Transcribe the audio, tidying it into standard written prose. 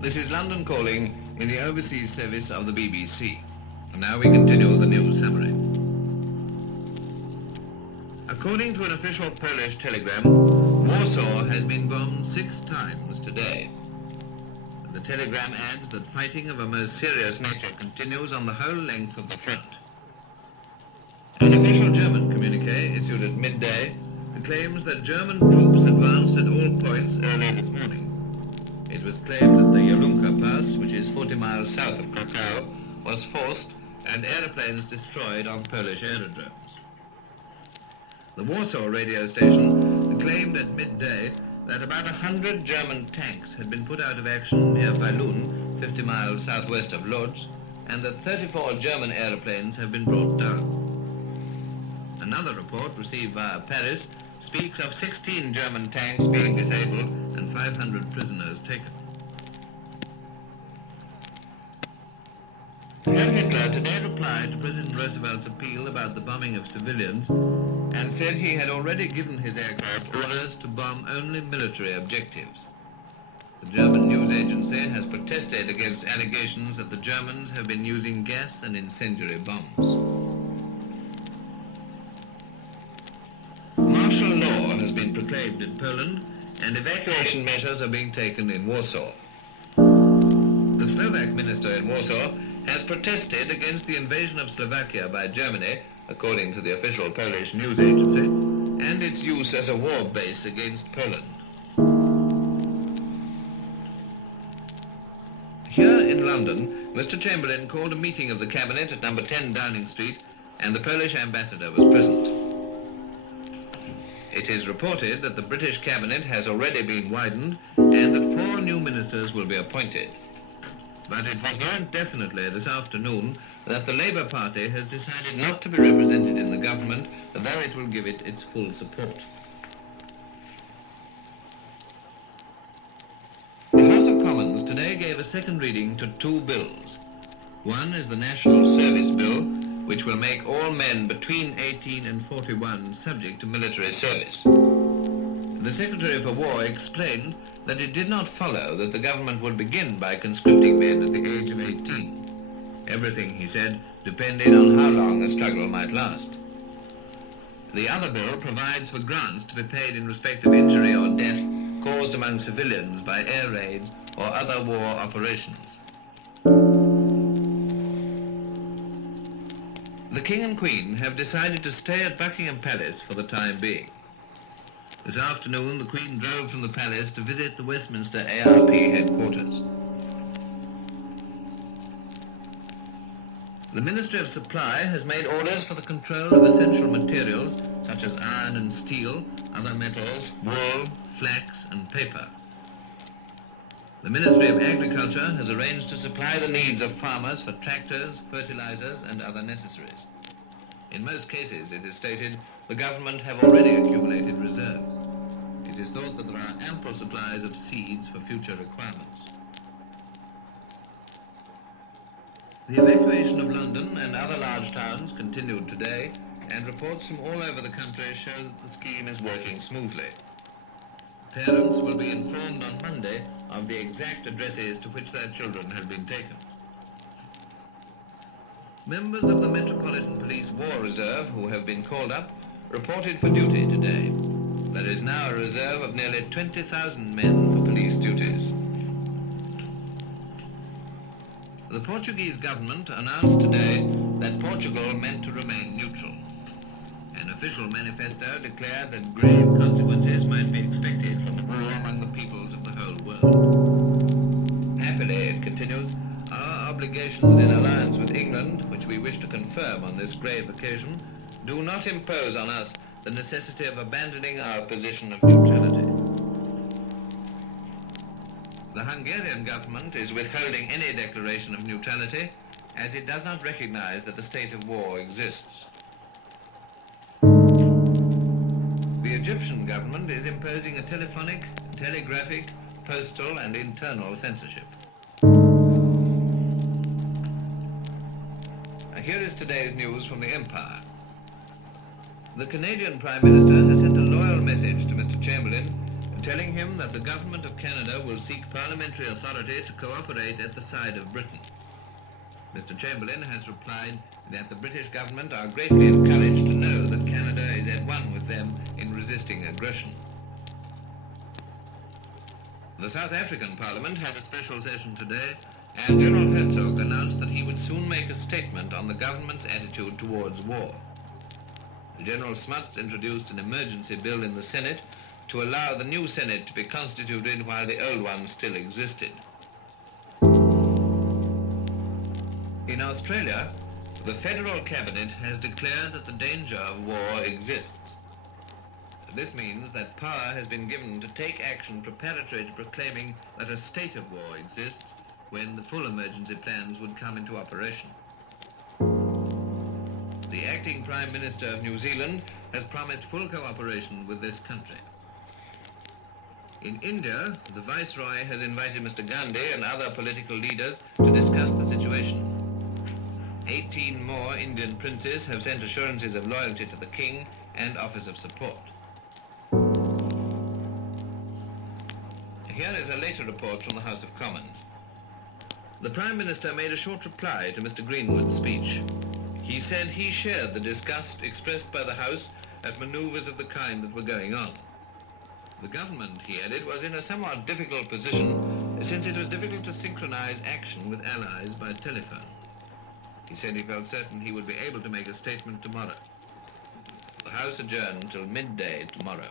This is London calling in the overseas service of the BBC. And now we continue the news summary. According to an official Polish telegram, Warsaw has been bombed 6 times today. The telegram adds that fighting of a most serious nature continues on the whole length of the front. An official German communique issued at midday claims that German troops advanced at all points early this morning. It was claimed that the Yalunka Pass, which is 40 miles south of Krakow, was forced and aeroplanes destroyed on Polish aerodromes. The Warsaw radio station claimed at midday that about 100 German tanks had been put out of action near Walloon, 50 miles southwest of Lodz, and that 34 German aeroplanes have been brought down. Another report received via Paris speaks of 16 German tanks being disabled and 500 prisoners taken. Herr Hitler today replied to President Roosevelt's appeal about the bombing of civilians and said he had already given his aircraft orders to bomb only military objectives. The German news agency has protested against allegations that the Germans have been using gas and incendiary bombs. Martial law has been proclaimed in Poland, and evacuation measures are being taken in Warsaw. The Slovak minister in Warsaw has protested against the invasion of Slovakia by Germany, according to the official Polish news agency, and its use as a war base against Poland. Here in London, Mr. Chamberlain called a meeting of the cabinet at number 10 Downing Street, and the Polish ambassador was present. It is reported that the British cabinet has already been widened and that 4 new ministers will be appointed. But it was learned definitely this afternoon that the Labour Party has decided not to be represented in the government, though it will give it its full support. The House of Commons today gave a second reading to 2 bills. One is the National Service Bill, which will make all men between 18 and 41 subject to military service. The Secretary for War explained that it did not follow that the government would begin by conscripting men at the age of 18. Everything, he said, depended on how long the struggle might last. The other bill provides for grants to be paid in respect of injury or death caused among civilians by air raids or other war operations. The King and Queen have decided to stay at Buckingham Palace for the time being. This afternoon, the Queen drove from the palace to visit the Westminster ARP headquarters. The Ministry of Supply has made orders for the control of essential materials such as iron and steel, other metals, wool, flax and paper. The Ministry of Agriculture has arranged to supply the needs of farmers for tractors, fertilizers and other necessaries. In most cases, it is stated, the government have already accumulated reserves. It is thought that there are ample supplies of seeds for future requirements. The evacuation of London and other large towns continued today, and reports from all over the country show that the scheme is working smoothly. Parents will be informed on Monday of the exact addresses to which their children have been taken. Members of the Metropolitan Police War Reserve who have been called up reported for duty today. There is now a reserve of nearly 20,000 men for police duties. The Portuguese government announced today that Portugal meant to remain neutral. An official manifesto declared that grave consequences might be expected from the war among the peoples of the whole world. Happily, it continues, our obligations in alliance with England, which we wish to confirm on this grave occasion, do not impose on us the necessity of abandoning our position of neutrality. The Hungarian government is withholding any declaration of neutrality, as it does not recognize that the state of war exists. The Egyptian government is imposing a telephonic, telegraphic, postal and internal censorship. Here is today's news from the Empire. The Canadian Prime Minister has sent a loyal message to Mr. Chamberlain, telling him that the government of Canada will seek parliamentary authority to cooperate at the side of Britain. Mr. Chamberlain has replied that the British government are greatly encouraged to know that Canada is at one with them in resisting aggression. The South African Parliament had a special session today, and General Herzog announced that he would soon make a statement on the government's attitude towards war. General Smuts introduced an emergency bill in the Senate to allow the new Senate to be constituted while the old one still existed. In Australia, the federal cabinet has declared that the danger of war exists. This means that power has been given to take action preparatory to proclaiming that a state of war exists when the full emergency plans would come into operation. The acting Prime Minister of New Zealand has promised full cooperation with this country. In India, the Viceroy has invited Mr. Gandhi and other political leaders to discuss the situation. 18 more Indian princes have sent assurances of loyalty to the King and offers of support. Here is a later report from the House of Commons. The Prime Minister made a short reply to Mr. Greenwood's speech. He said he shared the disgust expressed by the House at manoeuvres of the kind that were going on. The government, he added, was in a somewhat difficult position since it was difficult to synchronize action with allies by telephone. He said he felt certain he would be able to make a statement tomorrow. The House adjourned till midday tomorrow.